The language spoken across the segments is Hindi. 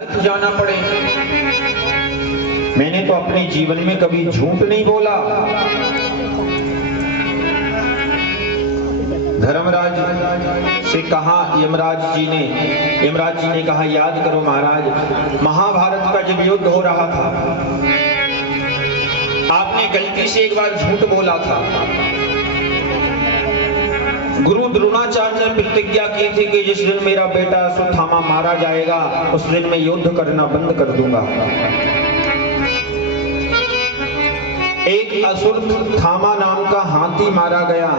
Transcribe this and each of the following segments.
जाना पड़े। मैंने तो अपने जीवन में कभी झूठ नहीं बोला। धर्मराज से कहा यमराज जी ने कहा, याद करो महाराज, महाभारत का जब युद्ध हो रहा था, आपने गलती से एक बार झूठ बोला था। गुरु द्रोणाचार्य ने प्रतिज्ञा की थी कि जिस दिन मेरा बेटा अश्वत्थामा मारा जाएगा उस दिन मैं युद्ध करना बंद कर दूंगा। एक अश्वत्थामा नाम का हाथी मारा गया।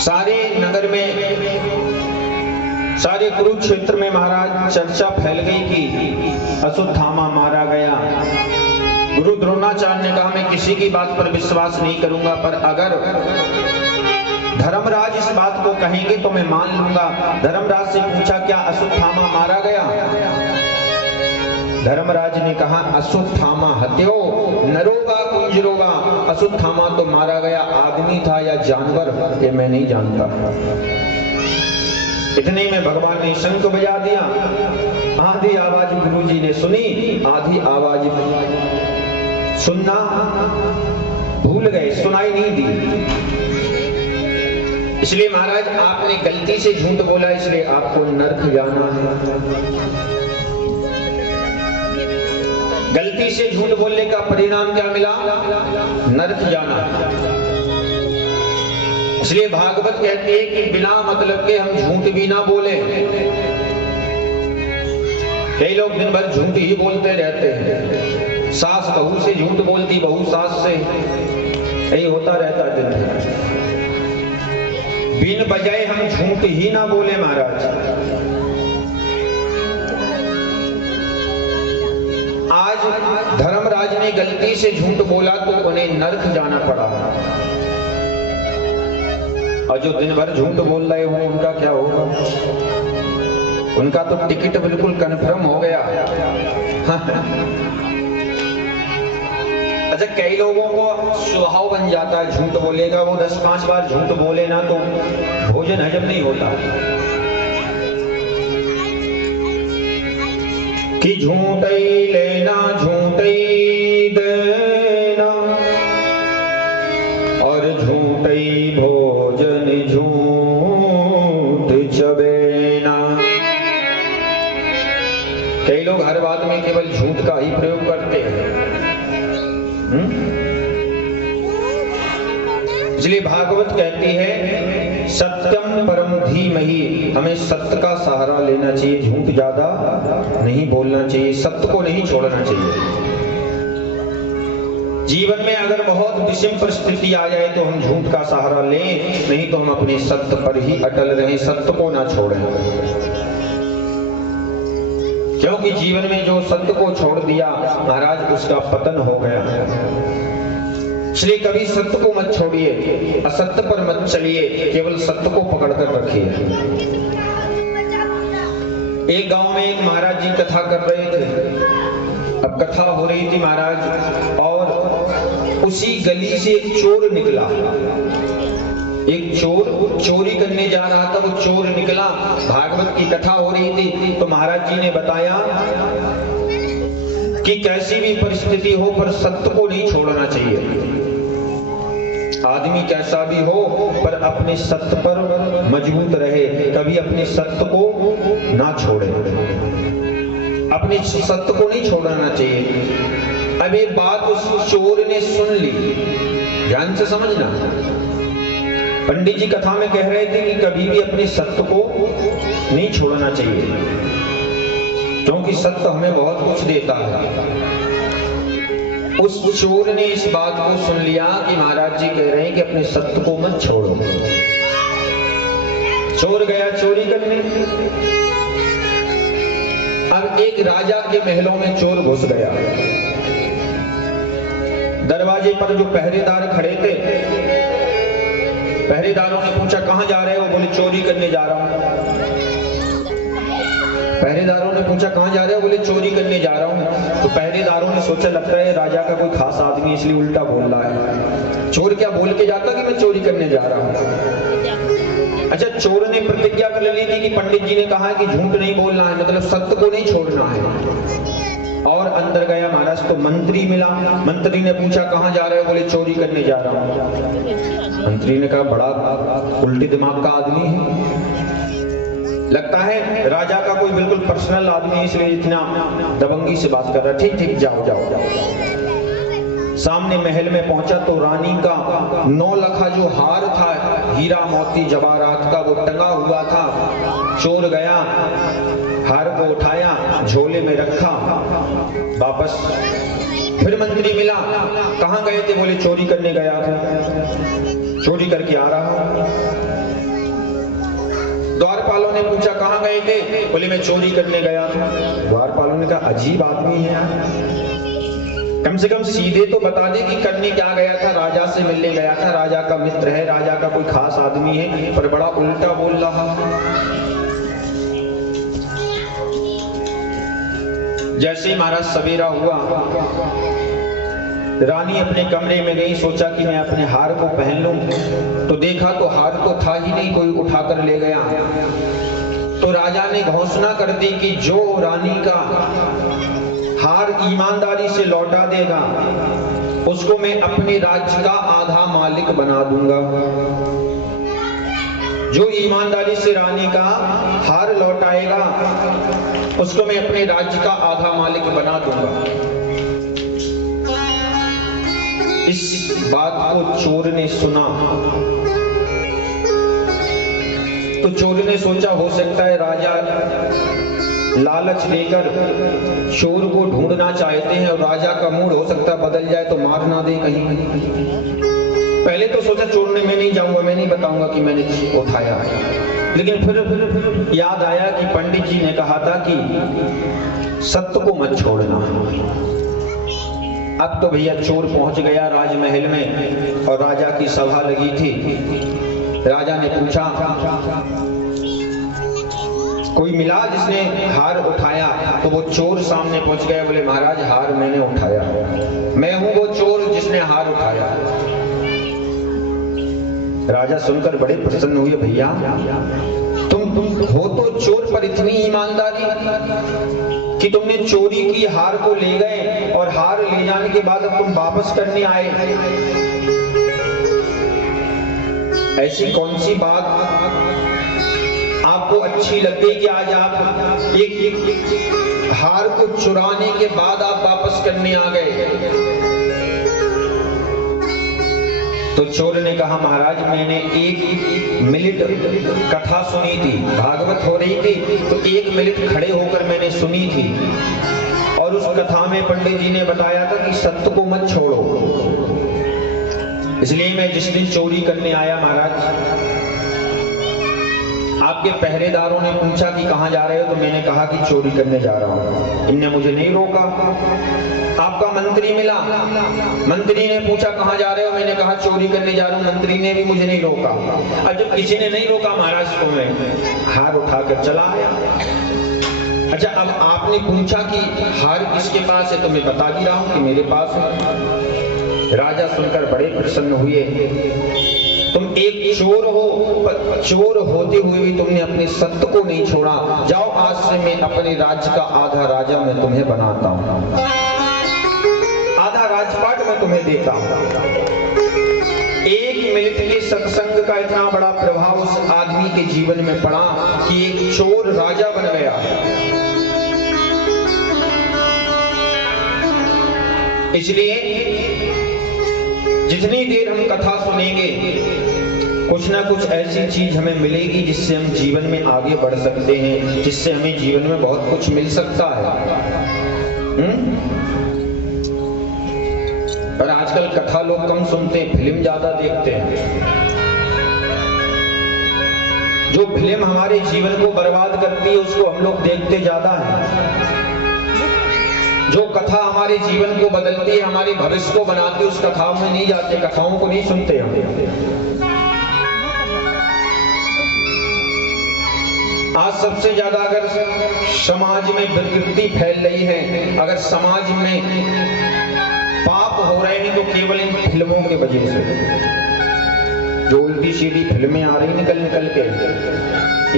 सारे नगर में, सारे कुरुक्षेत्र में महाराज चर्चा फैल गई कि अश्वत्थामा मारा गया। गुरु द्रोणाचार्य ने कहा, मैं किसी की बात पर विश्वास नहीं करूंगा, पर अगर धर्मराज इस बात को कहेंगे तो मैं मान लूंगा। धर्मराज से पूछा, क्या अश्वत्थामा मारा गया? धर्मराज ने कहा, अश्वत्थामा हत्यो नरोगा कुंजरोगा। अश्वत्थामा तो मारा गया, आदमी था या जानवर ये मैं नहीं जानता। इतने में भगवान ने शंख बजा दिया। आधी आवाज गुरुजी ने सुनी, आधी आवाज सुनना भूल गए, सुनाई नहीं दी। इसलिए महाराज आपने गलती से झूठ बोला, इसलिए आपको नरक जाना है। गलती से झूठ बोलने का परिणाम क्या मिला? नरक जाना। इसलिए भागवत कहती है कि बिना मतलब के हम झूठ भी ना बोले। कई लोग दिन भर झूठ ही बोलते रहते हैं। सास बहू से झूठ बोलती, बहू सास से, यही होता रहता दिन भर। बिन बजाय हम झूठ ही ना बोले महाराज। आज धर्मराज ने गलती से झूठ बोला तो उन्हें नरक जाना पड़ा। और जो दिन भर झूठ बोल रहे हो उनका क्या होगा? उनका तो टिकट बिल्कुल कंफर्म हो गया। अच्छा, कई लोगों को स्वभाव बन जाता है झूठ बोलेगा। वो 10-5 बार झूठ बोले ना तो भोजन हजम नहीं होता। कि झूठ ही लेना झूठ ही देना और झूठ ही भोजन झूठ चबेना। कई लोग हर बात में केवल झूठ का ही प्रयोग करते हैं। इसलिए भागवत कहती है, सत्यम परम धीमहि। हमें सत्य का सहारा लेना चाहिए, झूठ ज्यादा नहीं बोलना चाहिए, सत्य को नहीं छोड़ना चाहिए। जीवन में अगर बहुत विषम परिस्थिति आ जाए तो हम झूठ का सहारा लें, नहीं तो हम अपने सत्य पर ही अटल रहें, सत्य को ना छोड़ें। क्योंकि जीवन में जो सत्य को छोड़ दिया महाराज उसका पतन हो गया। इसलिए कभी सत्य को मत छोड़िए, असत्य पर मत चलिए, केवल सत्य को पकड़कर रखिए। एक गांव में एक महाराज जी कथा कर रहे थे। अब कथा हो रही थी महाराज, और उसी गली से एक चोर निकला। एक चोर चोरी करने जा रहा था, वो चोर निकला। भागवत की कथा हो रही थी तो महाराज जी ने बताया कि कैसी भी परिस्थिति हो पर सत्य को नहीं छोड़ना चाहिए। आदमी कैसा भी हो पर अपने सत्य पर मजबूत रहे, कभी अपने सत्य को ना छोड़े, अपने सत्य को नहीं छोड़ना चाहिए। अब ये बात उस चोर ने सुन ली, ध्यान से समझना। पंडित जी कथा में कह रहे थे कि कभी भी अपने सत्य को नहीं छोड़ना चाहिए, क्योंकि सत्य हमें बहुत कुछ देता है। उस चोर ने इस बात को सुन लिया कि महाराज जी कह रहे हैं कि अपने सत्य को मत छोड़ो। चोर गया चोरी करने। अब एक राजा के महलों में चोर घुस गया। दरवाजे पर जो पहरेदार खड़े थे, पहरेदारों ने पूछा, कहां जा रहे हो? बोले, चोरी करने जा रहा हूं। पहरेदारों ने पूछा, कहां जा रहे हो? बोले, चोरी करने जा रहा हूं। तो पहरेदारों ने सोचा, लगता है राजा का कोई खास आदमी इसलिए उल्टा बोल रहा है। चोर क्या बोल के जाता कि मैं चोरी करने जा रहा हूं? अच्छा, चोर ने प्रतिज्ञा कर ली थी कि पंडित जी ने कहा कि झूठ नहीं बोलना है, मतलब सत्य को नहीं छोड़ना है। और अंदर गया महाराज तो मंत्री मिला। मंत्री ने पूछा कहाँ जा रहे हो? बोले चोरी करने जा रहा हूँ। मंत्री ने कहा बड़ा उल्टे दिमाग का आदमी है, लगता है राजा का कोई बिल्कुल पर्सनल आदमी है, इसलिए इतना दबंगी से बात कर रहा है। ठीक ठीक, जाओ जाओ जाओ। सामने महल में पहुंचा तो रानी का 9 लखा जो हार था, हीरा मोती जवाहरात का, वो टंगा हुआ था। चोर गया, हार को उठाया, झोले में रखा, वापस। फिर मंत्री मिला, कहाँ गए थे? बोले चोरी करने गया था, चोरी करके आ रहा हूं। द्वारपालों ने पूछा कहाँ गए थे? बोले मैं चोरी करने गया था। द्वारपालों ने कहा अजीब आदमी है यार, कम से कम सीधे तो बता दे कि करने क्या गया था। राजा से मिलने गया था, राजा का मित्र है, राजा का कोई खास आदमी है, पर बड़ा उल्टा बोल रहा है। जैसे ही महाराज सवेरा हुआ, रानी अपने कमरे में गई, सोचा कि मैं अपने हार को पहन लूं, तो देखा तो हार तो था ही नहीं, कोई उठाकर ले गया। तो राजा ने घोषणा कर दी कि जो रानी का हार ईमानदारी से लौटा देगा उसको मैं अपने राज्य का आधा मालिक बना दूंगा। जो ईमानदारी से रानी का हार लौटाएगा उसको मैं अपने राज्य का आधा मालिक बना दूंगा। इस बात को चोर ने सुना तो चोर ने सोचा हो सकता है राजा लालच लेकर चोर को ढूंढना चाहते हैं और राजा का मूड हो सकता है बदल जाए तो मार ना दे कहीं। पहले तो सोचा चोर ने मैं नहीं जाऊंगा, मैं नहीं बताऊंगा कि मैंने उठाया है। लेकिन फिर याद आया कि पंडित जी ने कहा था कि सत्य को मत छोड़ना। अब तो भैया चोर पहुंच गया राजमहल में और राजा की सभा लगी थी। राजा ने पूछा कोई मिला जिसने हार उठाया? तो वो चोर सामने पहुंच गया, बोले महाराज हार मैंने उठाया, मैं हूं वो चोर जिसने हार उठाया। राजा सुनकर बड़े प्रसन्न हुए, भैया तुम हो तो चोर, पर इतनी ईमानदारी कि तुमने चोरी की, हार को ले गए और हार ले जाने के बाद अब तुम वापस करने आए। ऐसी कौन सी बात आपको अच्छी लग गई कि आज आप एक हार को चुराने के बाद आप वापस करने आ गए? तो चोर ने कहा महाराज मैंने 1 मिनट कथा सुनी थी, भागवत हो रही थी तो 1 मिनट खड़े होकर मैंने सुनी थी और उस कथा में पंडित जी ने बताया था कि सत्य को मत छोड़ो। इसलिए मैं जिस दिन चोरी करने आया महाराज, आपके पहरेदारों ने पूछा कि कहां जा रहे हो? तो मैंने कहा कि चोरी करने जा रहा हूं। इनने मुझे नहीं रोका। आपका मंत्री मिला, मंत्री ने पूछा कहां जा रहे हो? मैंने कहा चोरी करने जा रहा हूं। मंत्री ने भी मुझे नहीं रोका। अब जब किसी ने नहीं रोका महाराज को मैं हार उठाकर चला आया। अच्छा, अब आपने पूछा कि हार किसके पास है? तो मैं बता भी रहा हूं कि मेरे पास है। राजा सुनकर बड़े प्रसन्न हुए। तुम एक चोर हो, पर चोर होते हुए भी तुमने अपने सत्य को नहीं छोड़ा। जाओ आज से मैं अपने राज्य का आधा राजा मैं तुम्हें बनाता हूं, आधा राजपाट मैं तुम्हें देता हूं। 1 मिनट के सत्संग का इतना बड़ा प्रभाव उस आदमी के जीवन में पड़ा कि एक चोर राजा बन गया। इसलिए जितनी देर हम कथा सुनेंगे कुछ ना कुछ ऐसी चीज हमें मिलेगी जिससे हम जीवन में आगे बढ़ सकते हैं, जिससे हमें जीवन में बहुत कुछ मिल सकता है। पर आजकल कथा लोग कम सुनते हैं, फिल्म ज्यादा देखते हैं। जो फिल्म हमारे जीवन को बर्बाद करती है उसको हम लोग देखते ज्यादा हैं। जो कथा हमारे जीवन को बदलती है, हमारे भविष्य को बनाती है, उस कथाओं में नहीं जाते, कथाओं को नहीं सुनते हम। आज सबसे ज्यादा अगर समाज में विकृति फैल रही है, अगर समाज में पाप हो रहे हैं तो केवल इन फिल्मों की वजह से। जो उल्टी सीधी फिल्में आ रही निकल निकल के,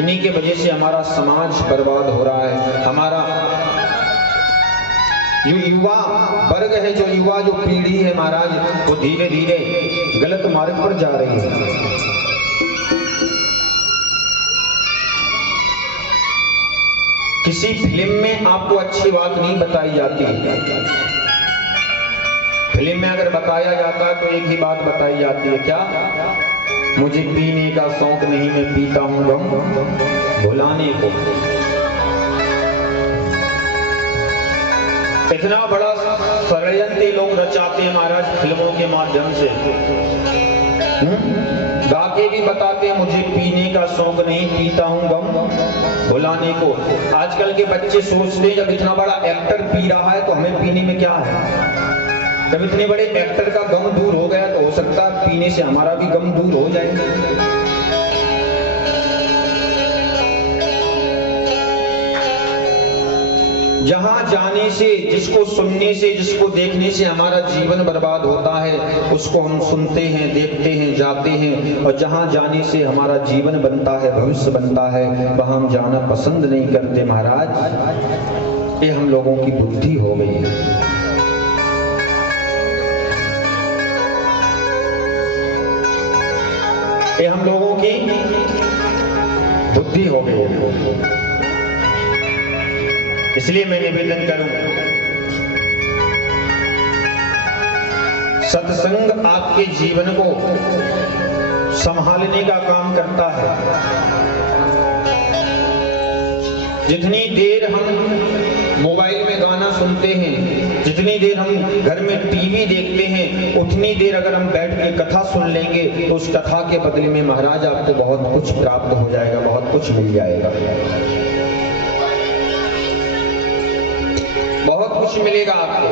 इन्हीं के वजह से हमारा समाज बर्बाद हो रहा है। हमारा जो युवा वर्ग है, जो युवा जो पीढ़ी है महाराज, वो धीरे धीरे गलत मार्ग पर जा रही है। किसी फिल्म में आपको अच्छी बात नहीं बताई जाती। फिल्म में अगर बताया जाता है तो एक ही बात बताई जाती है, क्या? मुझे पीने का शौक नहीं, मैं पीता हूं गम भुलाने को। इतना बड़ा षड्यंत्र लोग रचाते हैं महाराज फिल्मों के माध्यम से। गा के भी बताते हैं मुझे पीने का शौक नहीं, पीता हूं गम भुलाने को। आजकल के बच्चे सोचते हैं जब इतना बड़ा एक्टर पी रहा है तो हमें पीने में क्या है। जब इतने बड़े एक्टर का गम दूर हो गया तो हो सकता है पीने से हमारा भी गम दूर हो जाए। जहां जाने से, जिसको सुनने से, जिसको देखने से हमारा जीवन बर्बाद होता है, उसको हम सुनते हैं, देखते हैं, जाते हैं। और जहां जाने से हमारा जीवन बनता है, भविष्य बनता है, वहां हम जाना पसंद नहीं करते महाराज। ये हम लोगों की बुद्धि हो गई है। ये हम लोगों की बुद्धि हो गई है। इसलिए मैं निवेदन करूं, सत्संग आपके जीवन को संभालने का काम करता है। जितनी देर हम मोबाइल में गाना सुनते हैं, जितनी देर हम घर में टीवी देखते हैं, उतनी देर अगर हम बैठ के कथा सुन लेंगे तो उस कथा के बदले में महाराज आपको बहुत कुछ प्राप्त हो जाएगा, बहुत कुछ मिल जाएगा, बहुत कुछ मिलेगा आपको।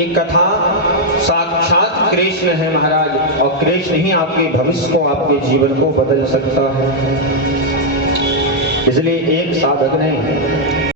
एक कथा साक्षात कृष्ण है महाराज, और कृष्ण ही आपके भविष्य को, आपके जीवन को बदल सकता है। इसलिए एक साधक ने